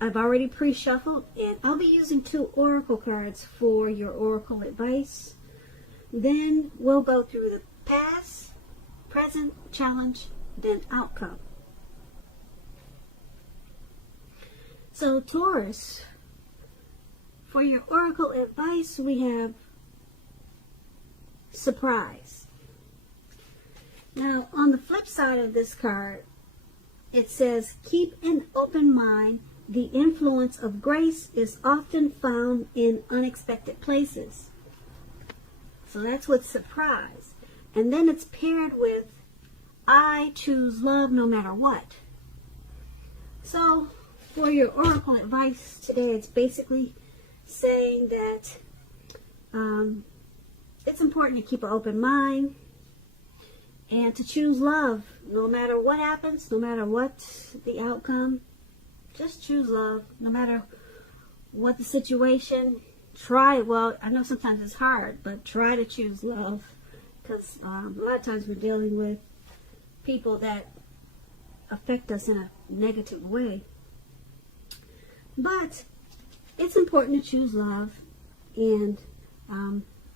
I've already pre-shuffled, and I'll be using 2 oracle cards for your oracle advice. Then we'll go through the past, present, challenge, then outcome. So Taurus, for your oracle advice, we have surprise. Now, on the flip side of this card, it says, keep an open mind. The influence of grace is often found in unexpected places. So that's with surprise. And then it's paired with, I choose love no matter what. So for your oracle advice today, it's basically saying that it's important to keep an open mind and to choose love no matter what happens, no matter what the outcome. Just choose love no matter what the situation. Try, well, I know sometimes it's hard, but try to choose love, because a lot of times we're dealing with people that affect us in a negative way. But it's important to choose love and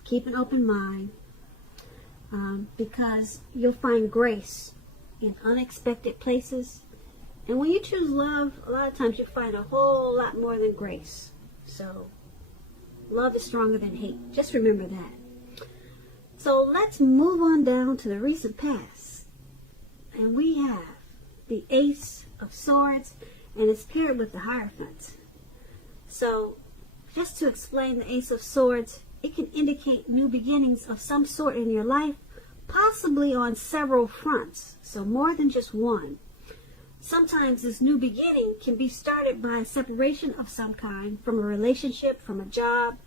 keep an open mind, because you'll find grace in unexpected places. And when you choose love, a lot of times you find a whole lot more than grace. So love is stronger than hate. Just remember that. So let's move on down to the recent past. And we have the Ace of Swords, and it's paired with the Hierophant. So just to explain the Ace of Swords, it can indicate new beginnings of some sort in your life, possibly on several fronts, so more than just one. Sometimes this new beginning can be started by a separation of some kind, from a relationship, from a job,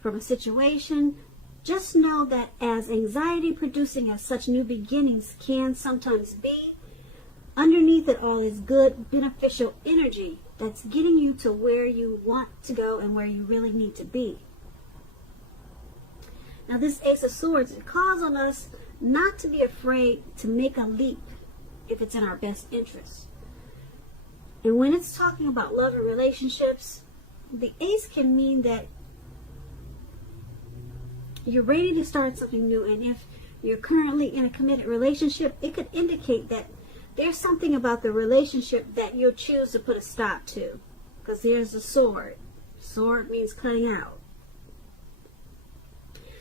from a situation. Just know that as anxiety producing as such new beginnings can sometimes be, underneath it all is good, beneficial energy that's getting you to where you want to go and where you really need to be. Now this Ace of Swords, it calls on us not to be afraid to make a leap if it's in our best interest. And when it's talking about love and relationships, the Ace can mean that you're ready to start something new. And if you're currently in a committed relationship, it could indicate that there's something about the relationship that you'll choose to put a stop to. Because there's a sword. Sword means cutting out.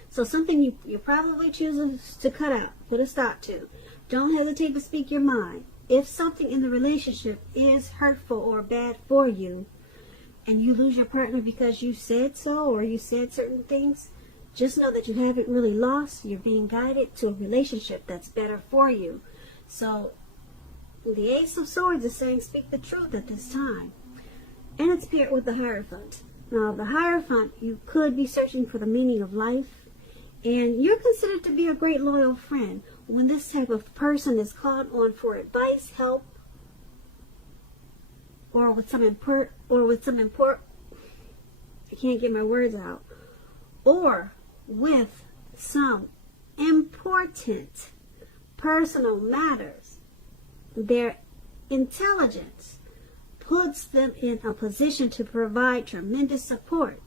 So something you probably choose to cut out, put a stop to. Don't hesitate to speak your mind. If something in the relationship is hurtful or bad for you, and you lose your partner because you said so, or you said certain things, just know that you haven't really lost. You're being guided to a relationship that's better for you. So the Ace of Swords is saying speak the truth at this time. And it's paired with the Hierophant. Now the Hierophant, you could be searching for the meaning of life, and you're considered to be a great loyal friend. When this type of person is called on for advice, help, or with some I can't get my words out, or with some important personal matters, their intelligence puts them in a position to provide tremendous support.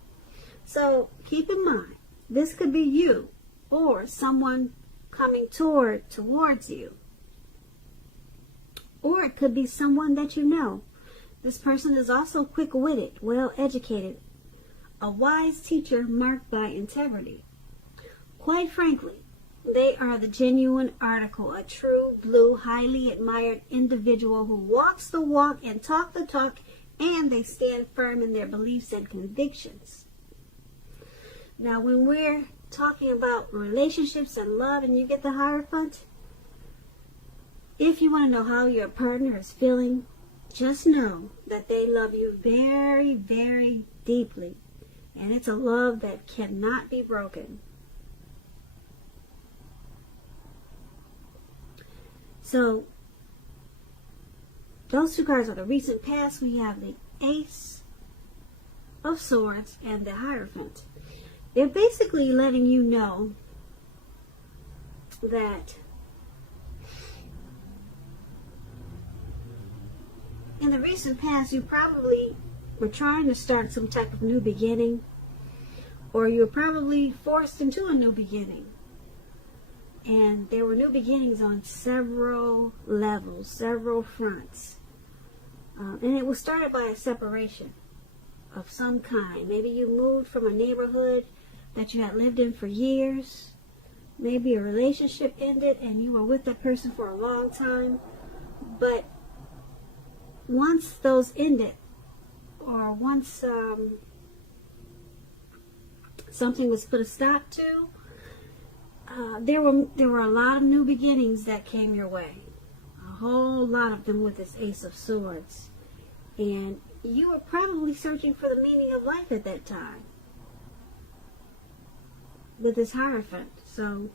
So keep in mind, this could be you or someone coming towards you. Or it could be someone that you know. This person is also quick-witted, well-educated, a wise teacher marked by integrity. Quite frankly, they are the genuine article, a true blue, highly admired individual who walks the walk and talk the talk, and they stand firm in their beliefs and convictions. Now, when we're talking about relationships and love and you get the Hierophant, if you want to know how your partner is feeling, just know that they love you very, very deeply. And it's a love that cannot be broken. So, those two cards are the recent past. We have the Ace of Swords and the Hierophant. They're basically letting you know that in the recent past, you probably were trying to start some type of new beginning, or you were probably forced into a new beginning. And there were new beginnings on several levels, several fronts. And it was started by a separation of some kind. Maybe you moved from a neighborhood that you had lived in for years. Maybe a relationship ended and you were with that person for a long time. But once those ended, or once something was put a stop to, there were a lot of new beginnings that came your way. A whole lot of them with this Ace of Swords. And you were probably searching for the meaning of life at that time with this Hierophant. So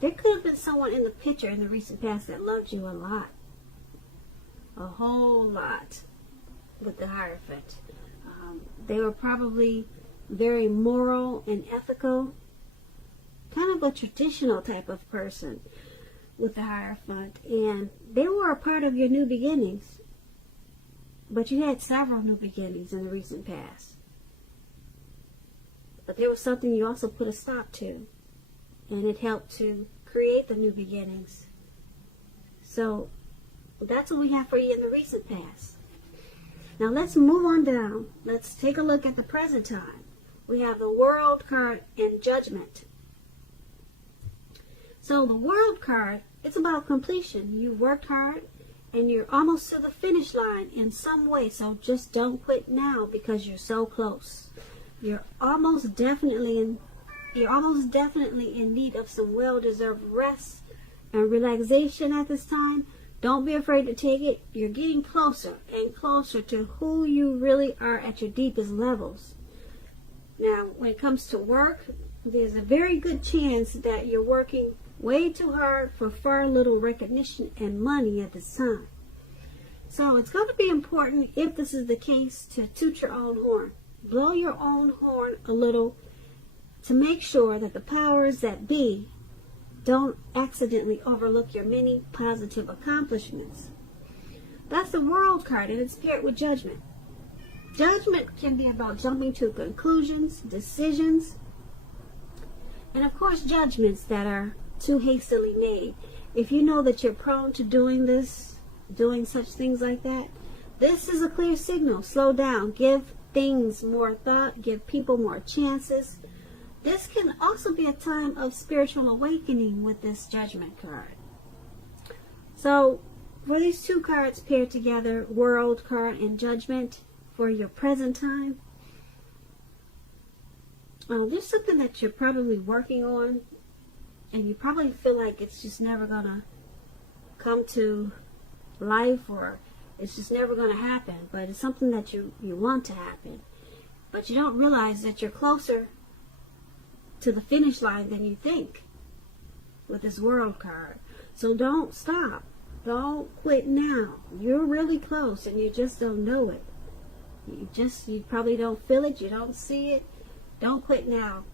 there could have been someone in the picture in the recent past that loved you a lot. A whole lot with the Hierophant. They were probably very moral and ethical, kind of a traditional type of person with the Hierophant, and they were a part of your new beginnings. But you had several new beginnings in the recent past. But there was something you also put a stop to, and it helped to create the new beginnings. So that's what we have for you in the recent past. Now let's move on down. Let's take a look at the present time. We have the World card and Judgment. So the World card, it's about completion. You worked hard and you're almost to the finish line in some way. So just don't quit now because you're so close. You're almost definitely in need of some well-deserved rest and relaxation at this time. Don't be afraid to take it. You're getting closer and closer to who you really are at your deepest levels. Now, when it comes to work, there's a very good chance that you're working way too hard for far little recognition and money at this time. So it's going to be important, if this is the case, to toot your own horn. Blow your own horn a little to make sure that the powers that be don't accidentally overlook your many positive accomplishments. That's the World card, and it's paired with Judgment. Judgment can be about jumping to conclusions, decisions, and of course judgments that are too hastily made. If you know that you're prone to doing such things like that, this is a clear signal. Slow down. Give things more thought. Give people more chances. This can also be a time of spiritual awakening with this Judgment card. So, for these two cards paired together, World card and Judgment, for your present time, there's something that you're probably working on, and you probably feel like it's just never going to come to life, or it's just never going to happen, but it's something that you want to happen. But you don't realize that you're closer to the finish line than you think with this World card. So don't stop. Don't quit now. You're really close and you just don't know it. You probably don't feel it. You don't see it. Don't quit now.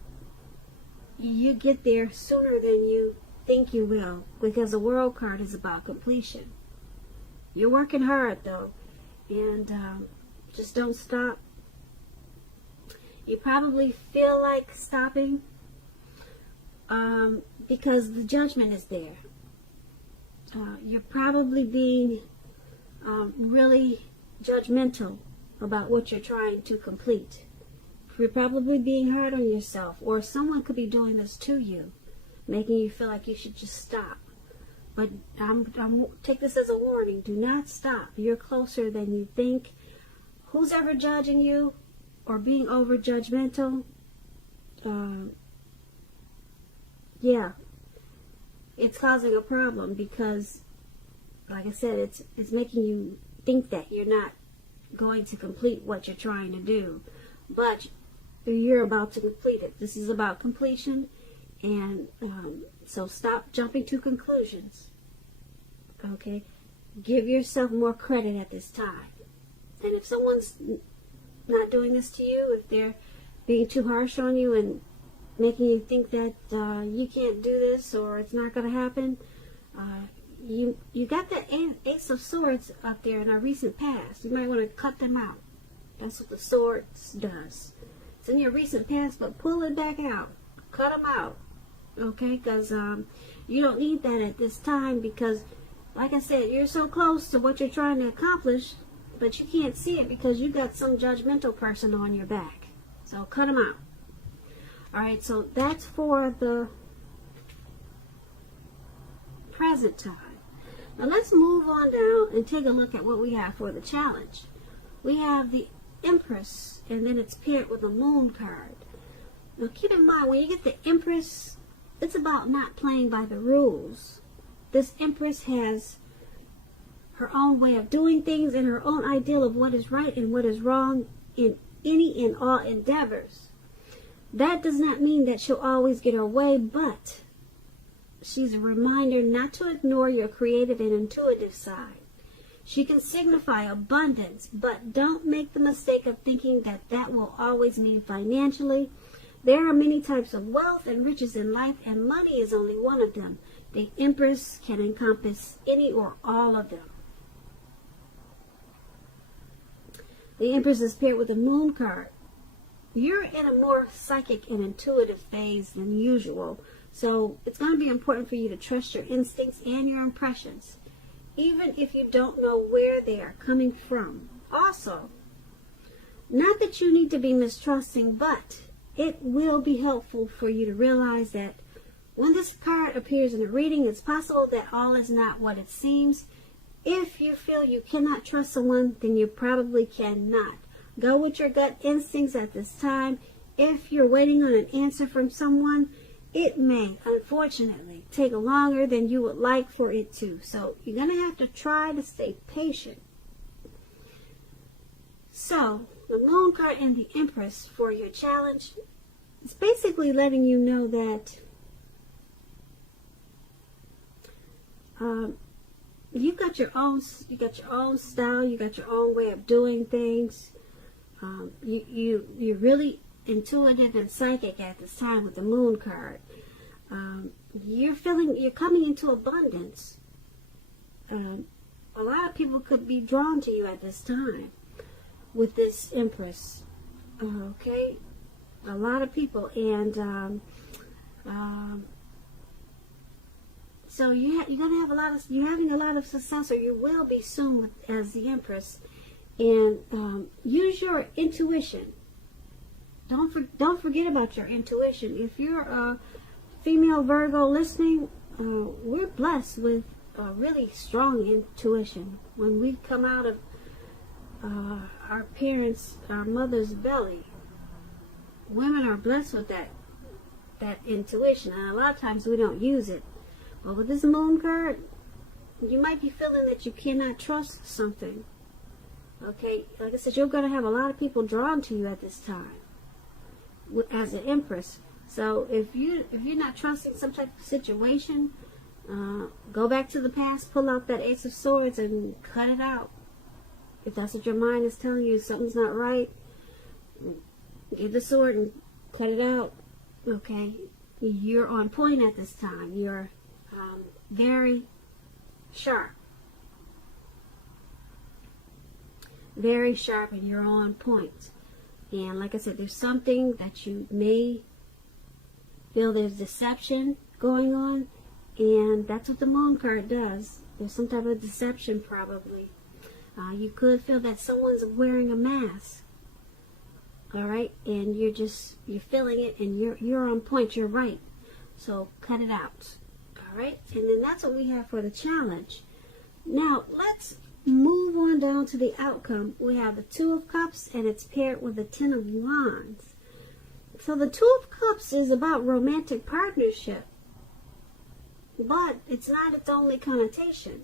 You get there sooner than you think you will, because the World card is about completion. You're working hard though, and just don't stop. You probably feel like stopping because the Judgment is there. You're probably being really judgmental about what you're trying to complete. You're probably being hard on yourself, or someone could be doing this to you, making you feel like you should just stop. But take this as a warning. Do not stop. You're closer than you think. Who's ever judging you or being over judgmental? Yeah, it's causing a problem, because, like I said, it's making you think that you're not going to complete what you're trying to do, but you're about to complete it. This is about completion, and so stop jumping to conclusions. Okay, give yourself more credit at this time. And if someone's not doing this to you, if they're being too harsh on you and making you think that you can't do this or it's not going to happen, you got the Ace of Swords up there in our recent past. You might want to cut them out. That's what the Swords does. It's in your recent past, but pull it back out. Cut them out. Okay? Because you don't need that at this time because, like I said, you're so close to what you're trying to accomplish, but you can't see it because you got some judgmental person on your back. So cut them out. Alright, so that's for the present time. Now let's move on down and take a look at what we have for the challenge. We have the Empress, and then it's paired with a Moon card. Now keep in mind, when you get the Empress, it's about not playing by the rules. This Empress has her own way of doing things and her own ideal of what is right and what is wrong in any and all endeavors. That does not mean that she'll always get her way, but she's a reminder not to ignore your creative and intuitive side. She can signify abundance, but don't make the mistake of thinking that that will always mean financially. There are many types of wealth and riches in life, and money is only one of them. The Empress can encompass any or all of them. The Empress is paired with a Moon card. You're in a more psychic and intuitive phase than usual, so it's going to be important for you to trust your instincts and your impressions, even if you don't know where they are coming from. Also, not that you need to be mistrusting, but it will be helpful for you to realize that when this card appears in a reading, it's possible that all is not what it seems. If you feel you cannot trust someone, then you probably cannot. Go with your gut instincts at this time. If you're waiting on an answer from someone, it may, unfortunately, take longer than you would like for it to. So you're going to have to try to stay patient. So the Moon card and the Empress for your challenge is basically letting you know that you've got your own style, you got your own way of doing things. You're really intuitive and psychic at this time with the Moon card. You're coming into abundance. A lot of people could be drawn to you at this time with this Empress. Okay, a lot of people, and so you're having a lot of success, or you will be soon as the Empress. And use your intuition. Don't forget about your intuition. If you're a female Virgo listening, we're blessed with really strong intuition. When we come out of our mother's belly, women are blessed with that intuition, and a lot of times we don't use it. But with this Moon card, you might be feeling that you cannot trust something. Okay, like I said, you're going to have a lot of people drawn to you at this time as an Empress. So if you're not trusting some type of situation, go back to the past, pull out that Ace of Swords and cut it out. If that's what your mind is telling you, something's not right, get the sword and cut it out. Okay, you're on point at this time. You're very sharp. Very sharp, and you're on point. And like I said, there's something that you may feel there's deception going on, and that's what the Moon card does. There's some type of deception probably. You could feel that someone's wearing a mask. Alright, and you're feeling it, and you're on point, you're right. So cut it out. Alright, and then that's what we have for the challenge. Now let's move on down to the outcome. We have the Two of Cups, and it's paired with the Ten of Wands. So the Two of Cups is about romantic partnership, but it's not its only connotation.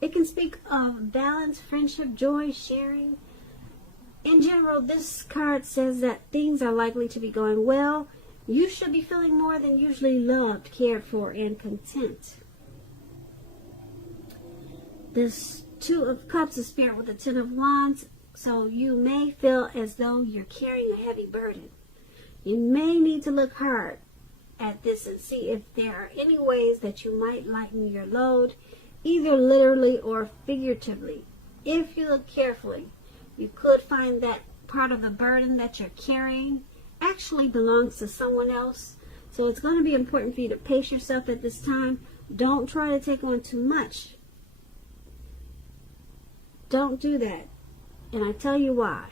It can speak of balance, friendship, joy, sharing. In general, this card says that things are likely to be going well. You should be feeling more than usually loved, cared for, and content. This Two of Cups is paired with the Ten of Wands, so you may feel as though you're carrying a heavy burden. You may need to look hard at this and see if there are any ways that you might lighten your load. either literally or figuratively. If you look carefully, you could find that part of the burden that you're carrying actually belongs to someone else. So it's going to be important for you to pace yourself at this time. Don't try to take on too much. Don't do that. And I tell you why.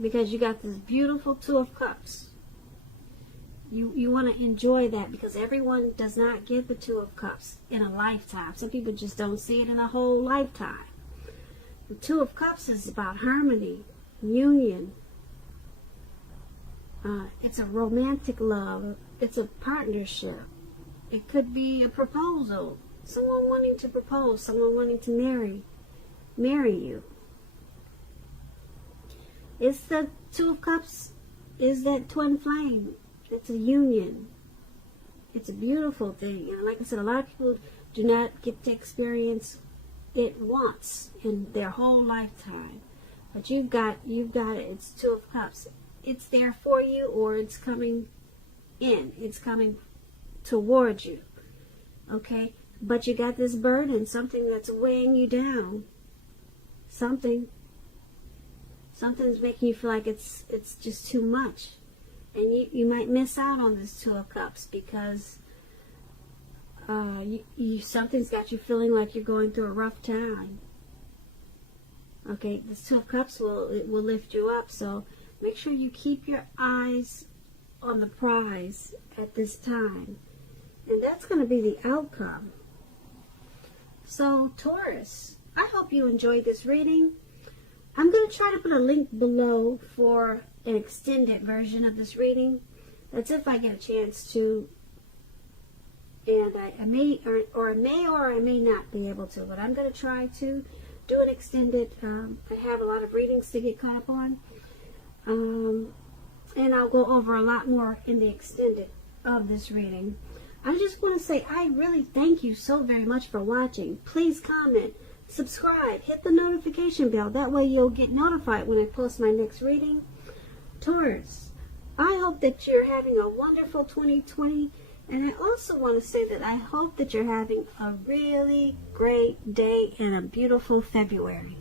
Because you got this beautiful Two of Cups. You want to enjoy that, because everyone does not get the Two of Cups in a lifetime. Some people just don't see it in a whole lifetime. The Two of Cups is about harmony, union. It's a romantic love. It's a partnership. It could be a proposal. Someone wanting to propose. Someone wanting to marry you. It's the Two of Cups is that twin flame. It's a union. It's a beautiful thing. And like I said, a lot of people do not get to experience it once in their whole lifetime. But you've got it. It's Two of Cups. It's there for you, or it's coming in. It's coming towards you. Okay? But you got this burden, something that's weighing you down. Something's making you feel like it's just too much. And you might miss out on this Two of Cups because something's got you feeling like you're going through a rough time. Okay, this Two of Cups will lift you up. So make sure you keep your eyes on the prize at this time. And that's going to be the outcome. So Taurus, I hope you enjoyed this reading. I'm going to try to put a link below for an extended version of this reading. That's if I get a chance to. And I may or I may not be able to, but I'm going to try to do an extended. I have a lot of readings to get caught up on. And I'll go over a lot more in the extended of this reading. I just want to say I really thank you so very much for watching. Please comment, subscribe, hit the notification bell. That way you'll get notified when I post my next reading. Taurus, I hope that you're having a wonderful 2020. And I also want to say that I hope that you're having a really great day and a beautiful February.